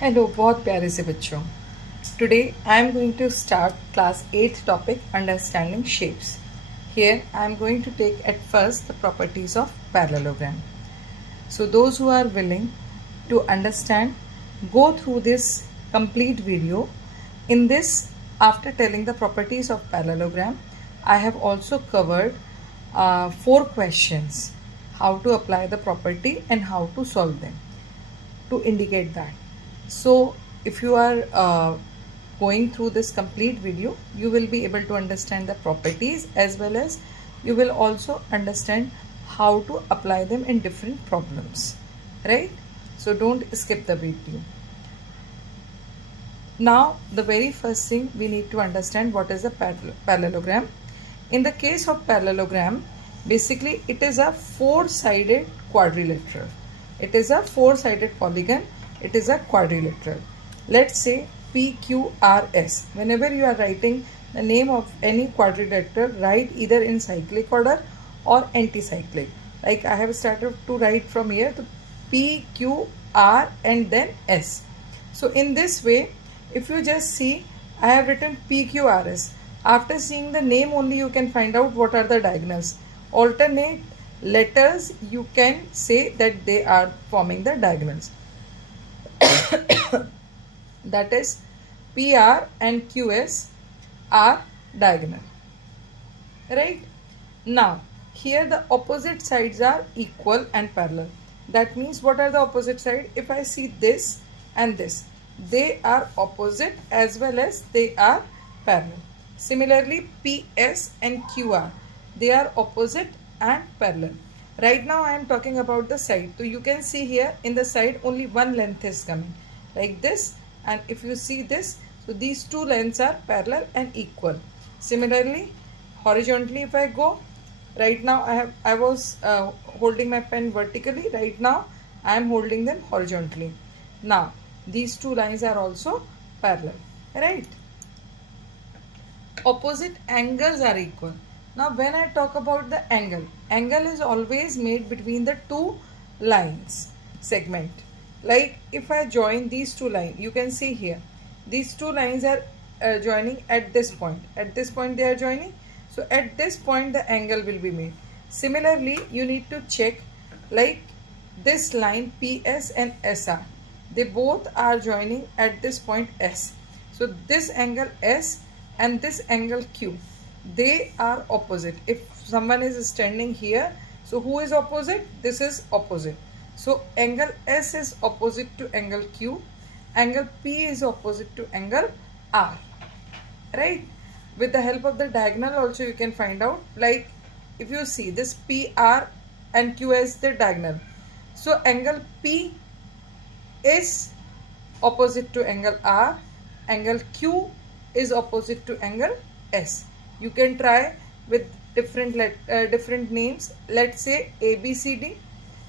Hello बहुत प्यारे से बच्चों। Today I am going to start class 8th topic understanding shapes. Here I am going to take at first the properties of parallelogram. So those who are willing to understand, go through this complete video. In this, after telling the properties of parallelogram, I have also covered 4 questions, how to apply the property and how to solve them to indicate that. So if you are going through this complete video, you will be able to understand the properties as well as you will also understand how to apply them in different problems, right? So don't skip the video. Now the very first thing we need to understand, what is a parallelogram. In the case of parallelogram, basically it is a four-sided quadrilateral. It is a four-sided polygon. It is a quadrilateral. Let's say PQRS. Whenever you are writing the name of any quadrilateral, write either in cyclic order or anti-cyclic. Like I have started to write from here to PQR and then S. So in this way, if you just see, I have written PQRS. After seeing the name only, you can find out what are the diagonals. Alternate letters, you can say that they are forming the diagonals. That is, PR and QS are diagonal, right? Now here the opposite sides are equal and parallel. That means, what are the opposite side? If I see this and this, they are opposite as well as they are parallel. Similarly, PS and QR, they are opposite and parallel. Right now I am talking about the side. So you can see here in the side only one length is coming like this, and if you see this, so these two lengths are parallel and equal. Similarly, horizontally if I go, right now I was holding my pen vertically. Right now I am holding them horizontally. Now these two lines are also parallel, right? Opposite angles are equal. Now when I talk about the angle, angle is always made between the two lines segment. Like if I join these two lines, you can see here these two lines are joining at this point. At this point they are joining. So at this point the angle will be made. Similarly, you need to check, like this line PS and SR, they both are joining at this point S. So this angle S and this angle Q, they are opposite. If someone is standing here, so who is opposite? This is opposite. So angle S is opposite to angle Q, angle P is opposite to angle R, right? With the help of the diagonal also you can find out. Like if you see this PR and QS, the diagonal, so angle P is opposite to angle R, angle Q is opposite to angle S. You can try with different names. Let's say ABCD.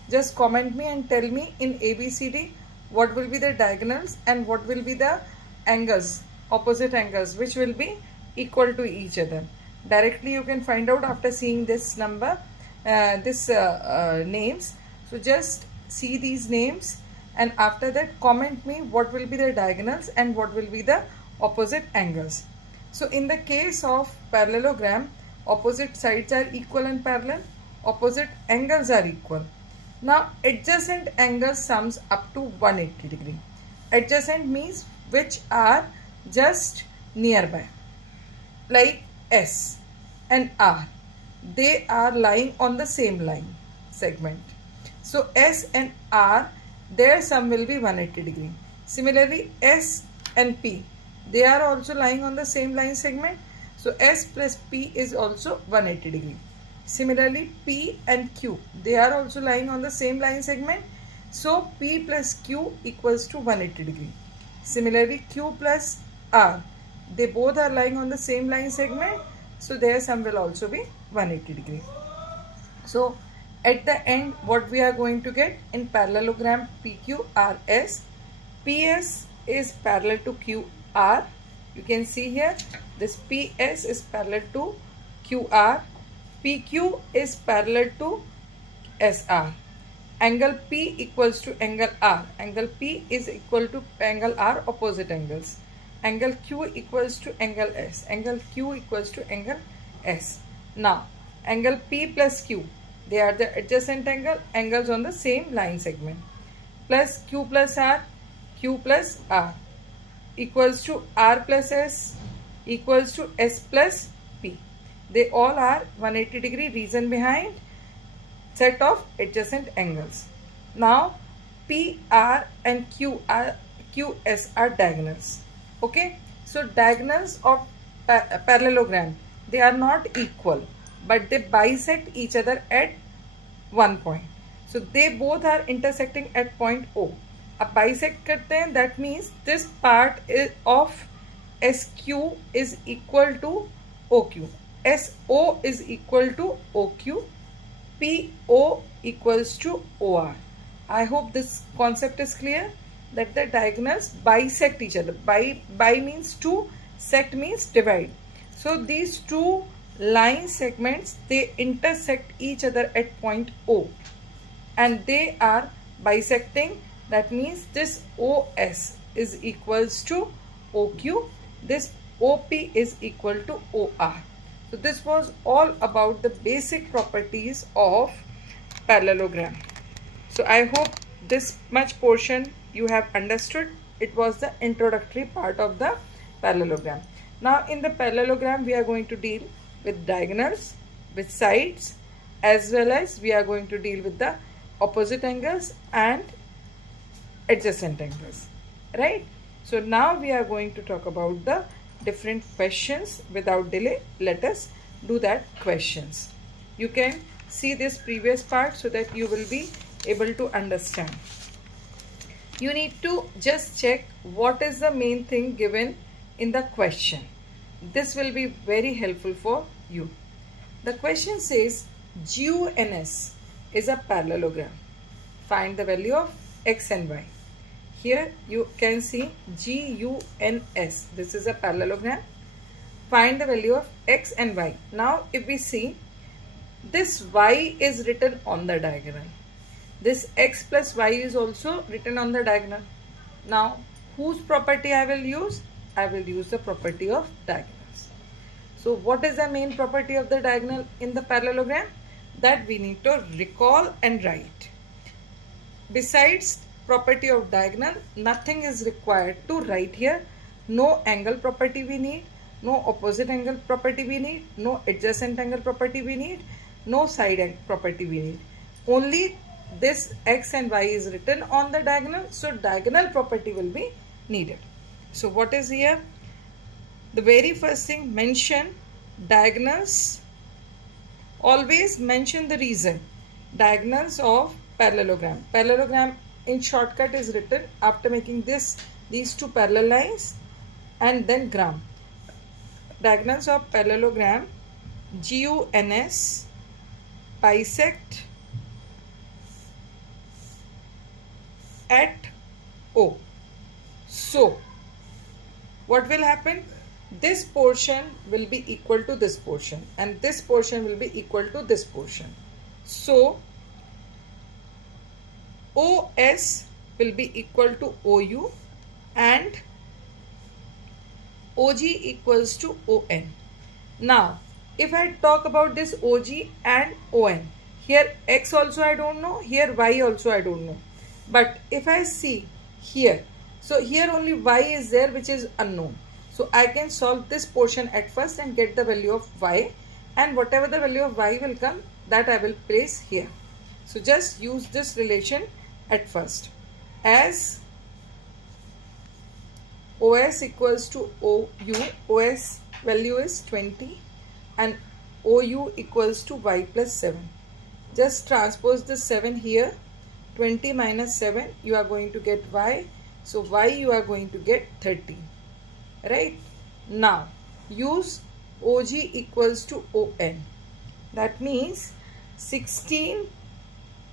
Just comment me and tell me in ABCD what will be the diagonals and what will be the angles, opposite angles, which will be equal to each other. Directly you can find out after seeing this number, names. So just see these names and after that comment me what will be the diagonals and what will be the opposite angles. So in the case of parallelogram, opposite sides are equal and parallel, opposite angles are equal. Now adjacent angle sums up to 180 degree. Adjacent means which are just nearby, like S and R, they are lying on the same line segment. So S and R, their sum will be 180 degree. Similarly, S and P, they are also lying on the same line segment. So S plus P is also 180 degree. Similarly, P and Q, they are also lying on the same line segment. So P plus Q equals to 180 degree. Similarly, Q plus R, they both are lying on the same line segment. So their sum will also be 180 degree. So at the end, what we are going to get in parallelogram PQRS, PS is parallel to QR. You can see here this PS is parallel to QR, PQ is parallel to SR, angle P equals to angle R. Angle P is equal to angle R, opposite angles. Angle Q equals to angle S. Angle Q equals to angle S. Now, angle P plus Q, they are the adjacent angles on the same line segment. Plus Q plus R, Q plus R equals to R plus S equals to S plus P. They all are 180-degree, reason behind set of adjacent angles. Now PR and QS are diagonals. Okay, so diagonals of parallelogram, they are not equal, but they bisect each other at one point. So they both are intersecting at point O. अब bisect करते हैं, that means this part of SQ is equal to OQ, SO is equal to OQ, PO equals to OR. I hope this concept is clear, that the diagonals bisect each other. Bi means two, sect means divide. So these two line segments, they intersect each other at point O and they are bisecting. That means this OS is equals to OQ, this OP is equal to OR. So this was all about the basic properties of parallelogram. So I hope this much portion you have understood. It was the introductory part of the parallelogram. Now in the parallelogram we are going to deal with diagonals, with sides, as well as we are going to deal with the opposite angles and adjacent angles, right? So now we are going to talk about the different questions. Without delay, let us do that questions. You can see this previous part so that you will be able to understand. You need to just check what is the main thing given in the question. This will be very helpful for you. The question says GUNS is a parallelogram. Find the value of x and y. Here you can see GUNS. This is a parallelogram. Find the value of x and y. Now if we see, this y is written on the diagonal. This x plus y is also written on the diagonal. Now whose property I will use? I will use the property of diagonals. So what is the main property of the diagonal in the parallelogram? That we need to recall and write. Besides property of diagonal, nothing is required to write here. No angle property we need, no opposite angle property we need, no adjacent angle property we need, no side angle property we need. Only this x and y is written on the diagonal, so diagonal property will be needed. So what is here? The very first thing, mention diagonals. Always mention the reason. Diagonals of parallelogram. Parallelogram in shortcut is written after making these two parallel lines and then gram. Diagonals of parallelogram, GUNS bisect at O. So what will happen? This portion will be equal to this portion and this portion will be equal to this portion. So OS will be equal to OU and OG equals to ON. Now if I talk about this OG and ON, here X also I don't know, here Y also I don't know. But if I see here, so here only Y is there, which is unknown. So I can solve this portion at first and get the value of Y, and whatever the value of Y will come, that I will place here. So just use this relation at first. As OS equals to OU, OS value is 20 and OU equals to Y plus 7. Just transpose the 7 here. 20 minus 7, you are going to get Y. So Y you are going to get 30. Right? Now use OG equals to ON. That means 16,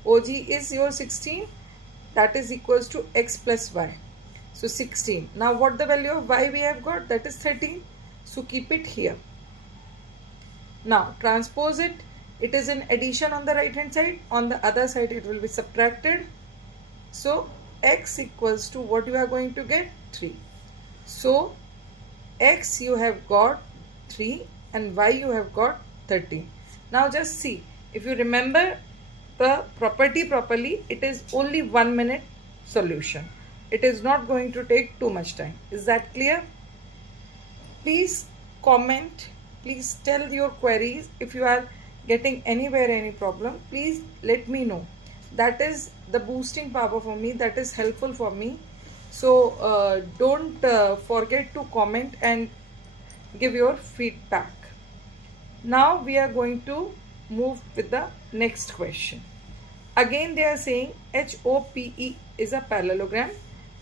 OG is your 16, that is equals to X plus Y. So 16. Now what the value of Y we have got? That is 13. So keep it here. Now transpose it It is in addition on the right hand side, on the other side it will be subtracted. So x equals to what you are going to get? 3. So x you have got 3 and y you have got 13. Now just see, if you remember the property properly, it is only 1 minute solution. It is not going to take too much time. Is that clear? Please comment, please tell your queries. If you are getting anywhere any problem, please let me know. That is the boosting power for me, that is helpful for me. So don't forget to comment and give your feedback. Now we are going to move with the next question. Again they are saying HOPE is a parallelogram.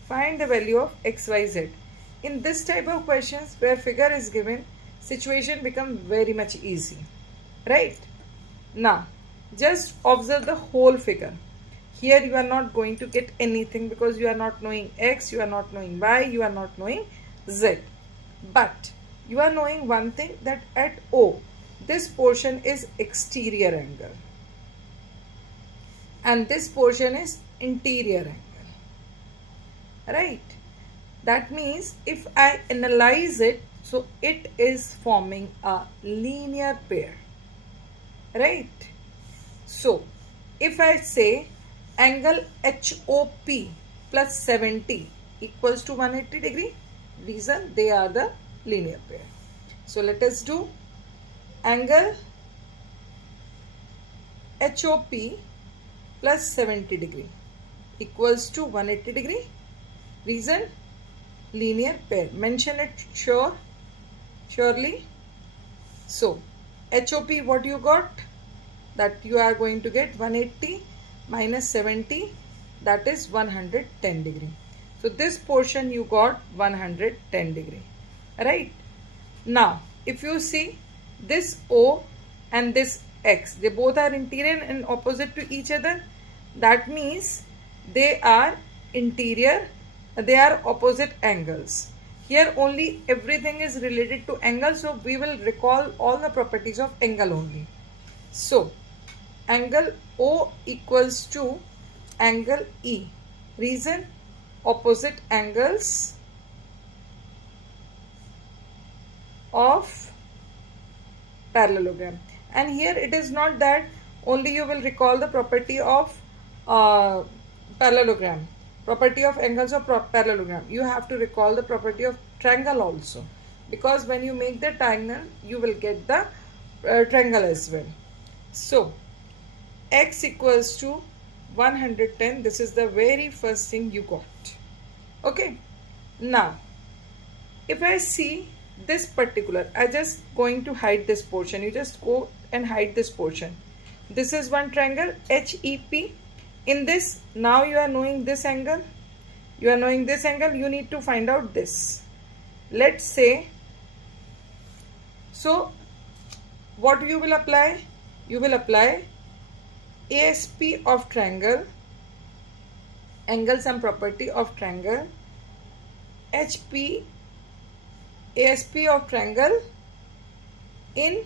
Find the value of XYZ. In this type of questions where figure is given, situation becomes very much easy, right? Now just observe the whole figure. Here you are not going to get anything because you are not knowing X, you are not knowing Y, you are not knowing Z. But you are knowing one thing, that at O, this portion is exterior angle and this portion is interior angle, right? That means if I analyze it, so it is forming a linear pair, right? So if I say angle HOP plus 70 equals to 180 degree, reason they are the linear pair. So let us do angle HOP plus 70 degree equals to 180 degree. Reason linear pair. Mention it surely. So HOP, what you got? That you are going to get 180 minus 70, that is 110 degree. So this portion you got 110 degree, right? Now if you see this O and this X, they both are interior and opposite to each other. That means they are interior, they are opposite angles. Here only everything is related to angle, so we will recall all the properties of angle only. So angle O equals to angle E. Reason opposite angles of parallelogram. And here it is not that only you will recall the property of parallelogram, property of angles of parallelogram. You have to recall the property of triangle also, because when you make the triangle you will get the triangle as well. So X equals to 110. This is the very first thing you got. Okay. Now if I see this particular, I just going to hide this portion. You just go and hide this portion. This is one triangle HEP. In this, now you are knowing this angle. You are knowing this angle. You need to find out this. Let's say, so what you will apply? You will apply ASP of triangle, angle sum property of triangle, HP, ASP of triangle in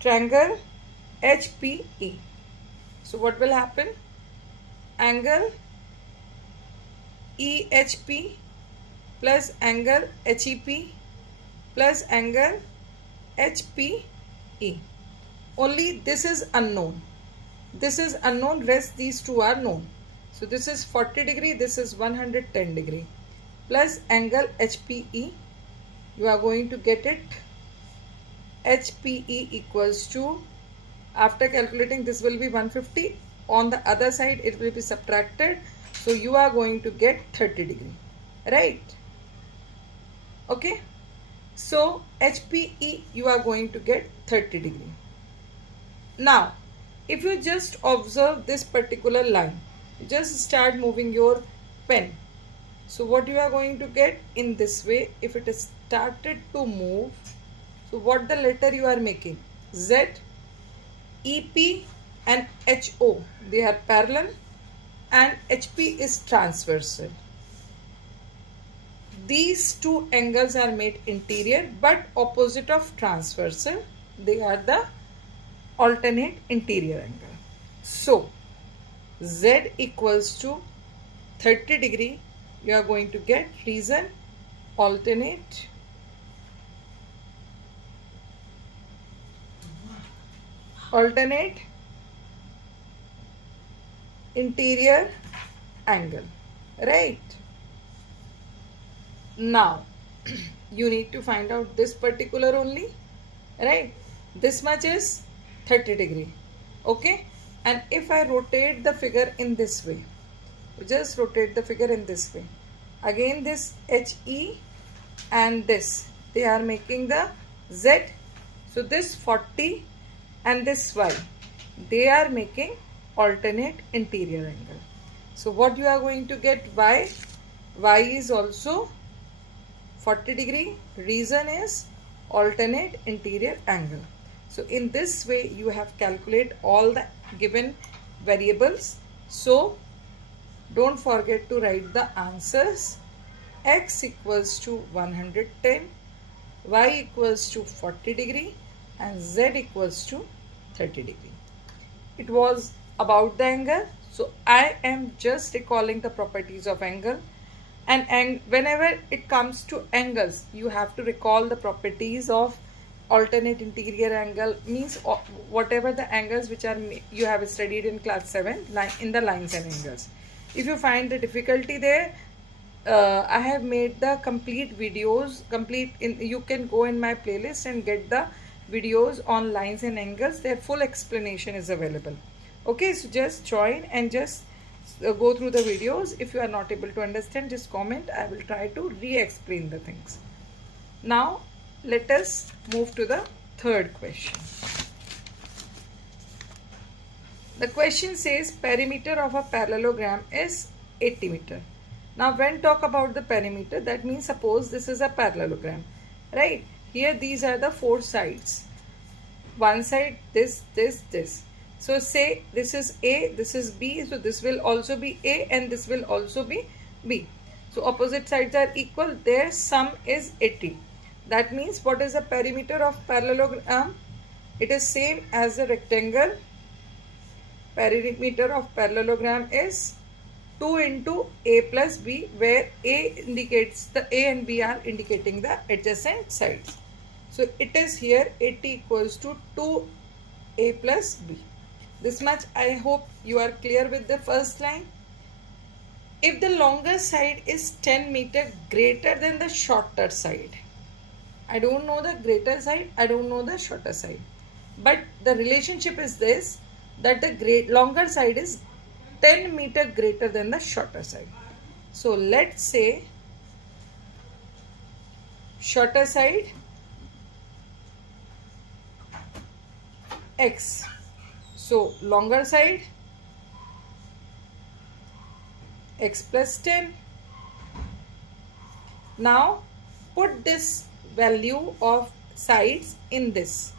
triangle HPE. So what will happen? Angle EHP plus angle HEP plus angle HPE. Only this is unknown. This is unknown, rest these two are known. So this is 40 degree, this is 110 degree. Plus angle HPE, you are going to get it. HPE equals to, after calculating this will be 150, on the other side it will be subtracted, so you are going to get 30 degree, right? Okay, so HPE you are going to get 30 degree. Now if you just observe this particular line, you just start moving your pen. So what you are going to get in this way, if it is started to move, so what the letter you are making? Z, EP and HO, they are parallel and HP is transversal. These two angles are made interior but opposite of transversal. They are the alternate interior angle. So Z equals to 30 degree, you are going to get reason alternate interior angle, right? Now you need to find out this particular only, right? This much is 30 degree, okay? And if I rotate the figure in this way, just rotate the figure in this way, again this HE and this, they are making the Z. So this 40 and this Y, they are making alternate interior angle. So what you are going to get, Y is also 40 degree, reason is alternate interior angle. So in this way you have calculated all the given variables. So don't forget to write the answers. X equals to 110, Y equals to 40 degree and Z equals to 30 degree. It was about the angle. So I am just recalling the properties of angle. And whenever it comes to angles, you have to recall the properties of alternate interior angle, means whatever the angles which are you have studied in class 7 in the lines and angles. If you find the difficulty there, I have made the complete videos, you can go in my playlist and get the videos on lines and angles. Their full explanation is available. Okay, so just join and just go through the videos. If you are not able to understand, just comment. I will try to re-explain the things. Now let us move to the third question. The question says perimeter of a parallelogram is 80 meter. Now when talk about the perimeter, that means suppose this is a parallelogram, right? Here these are the four sides. One side, this. So say this is A, this is B, so this will also be A and this will also be B. So opposite sides are equal, their sum is 80. That means what is the perimeter of parallelogram? It is same as a rectangle. Perimeter of parallelogram is 2 into A plus B, where A indicates the A and B are indicating the adjacent sides. So it is here 80 equals to 2A plus B. This much I hope you are clear with the first line. If the longer side is 10 meter greater than the shorter side, I don't know the greater side, I don't know the shorter side, but the relationship is this, that the longer side is 10 meter greater than the shorter side. So let's say shorter side X. So longer side X plus 10. Now put this value of sides in this.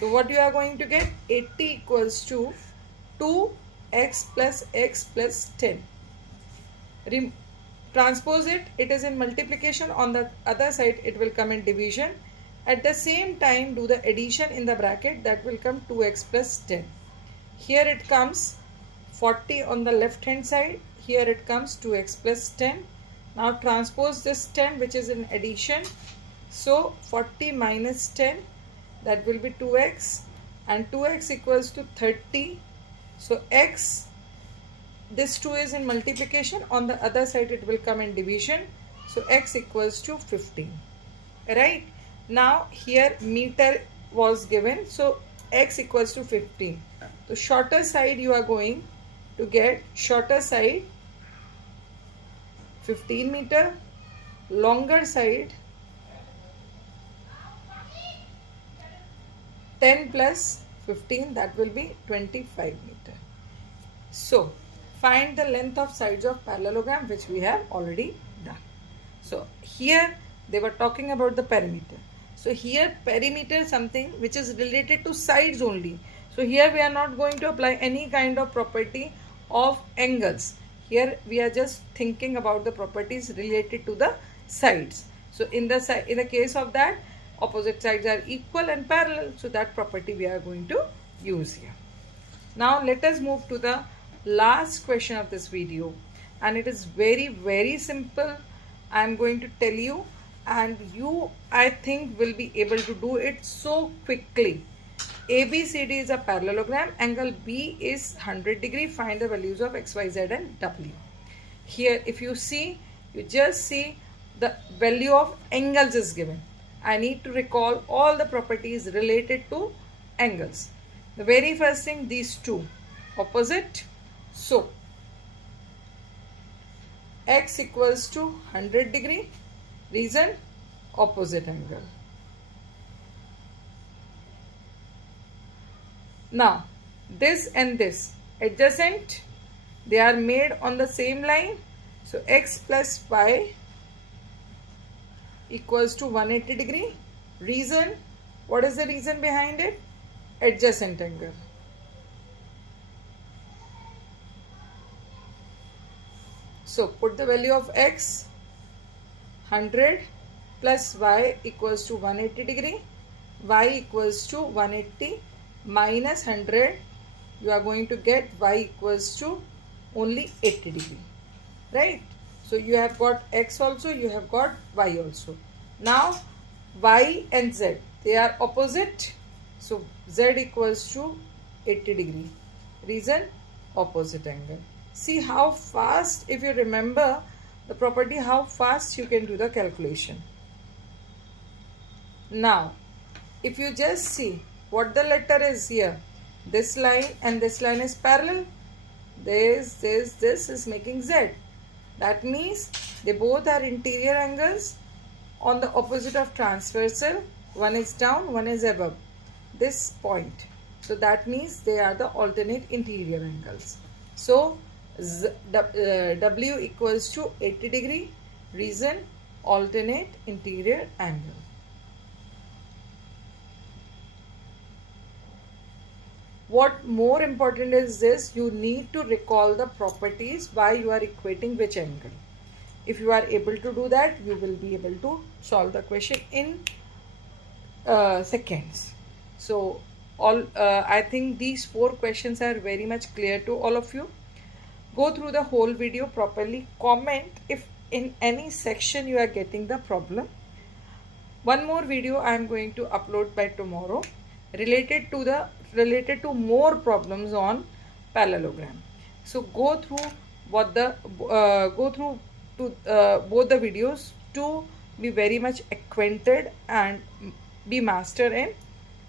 So what you are going to get, 80 equals to 2x plus x plus 10. Transpose it, it is in multiplication. On the other side it will come in division. At the same time do the addition in the bracket, that will come 2x plus 10. Here it comes 40 on the left hand side, here it comes 2x plus 10. Now transpose this 10 which is in addition. So 40 minus 10, that will be 2x, and 2x equals to 30. So x, this 2 is in multiplication, on the other side it will come in division. So x equals to 15, right? Now here meter was given, so x equals to 15. So shorter side you are going to get, shorter side 15 meter, longer side 10 plus 15, that will be 25 meter. So find the length of sides of parallelogram, which we have already done. So here they were talking about the perimeter. So here perimeter is something which is related to sides only. So here we are not going to apply any kind of property of angles. Here we are just thinking about the properties related to the sides. So in the case of that, opposite sides are equal and parallel. So that property we are going to use here. Now let us move to the last question of this video, and it is very simple. I am going to tell you, and you, I think, will be able to do it so quickly. ABCD is a parallelogram. Angle B is 100 degree. Find the values of X, Y, Z and W. Here if you see, you just see the value of angles is given. I need to recall all the properties related to angles. The very first thing, these two opposite. So X equals to 100 degree. Reason, opposite angle. Now this and this adjacent, they are made on the same line. So X plus Y equals to 180 degree. Reason, what is the reason behind it? Adjacent angle. So put the value of X, 100 plus Y equals to 180 degree. Y equals to 180 minus 100. You are going to get Y equals to only 80 degree. Right? So you have got X also, you have got Y also. Now Y and Z, they are opposite. So Z equals to 80 degree. Reason, opposite angle. See how fast, if you remember the property, how fast you can do the calculation. Now if you just see what the letter is here, this line and this line is parallel. This is making Z. That means they both are interior angles on the opposite of transversal. One is down, one is above this point. So that means they are the alternate interior angles. So W equals to 80 degree. Reason, alternate interior angle. What more important is this, you need to recall the properties why you are equating which angle. If you are able to do that, you will be able to solve the question in seconds. So I think these 4 questions are very much clear to all of you. Go through the whole video properly. Comment if in any section you are getting the problem. One more video I am going to upload by tomorrow related to more problems on parallelogram. So go through both the videos to be very much acquainted and be master in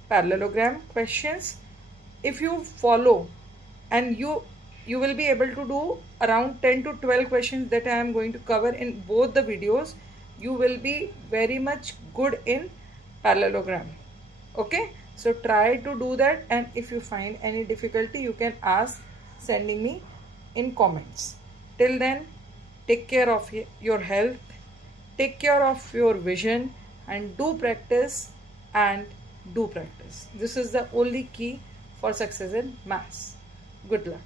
parallelogram questions. If you follow, and you will be able to do around 10 to 12 questions that I am going to cover in both the videos. You will be very much good in parallelogram. Okay, so try to do that, and if you find any difficulty, you can ask sending me in comments. Till then, take care of your health, take care of your vision, and do practice and do practice. This is the only key for success in maths. Good luck.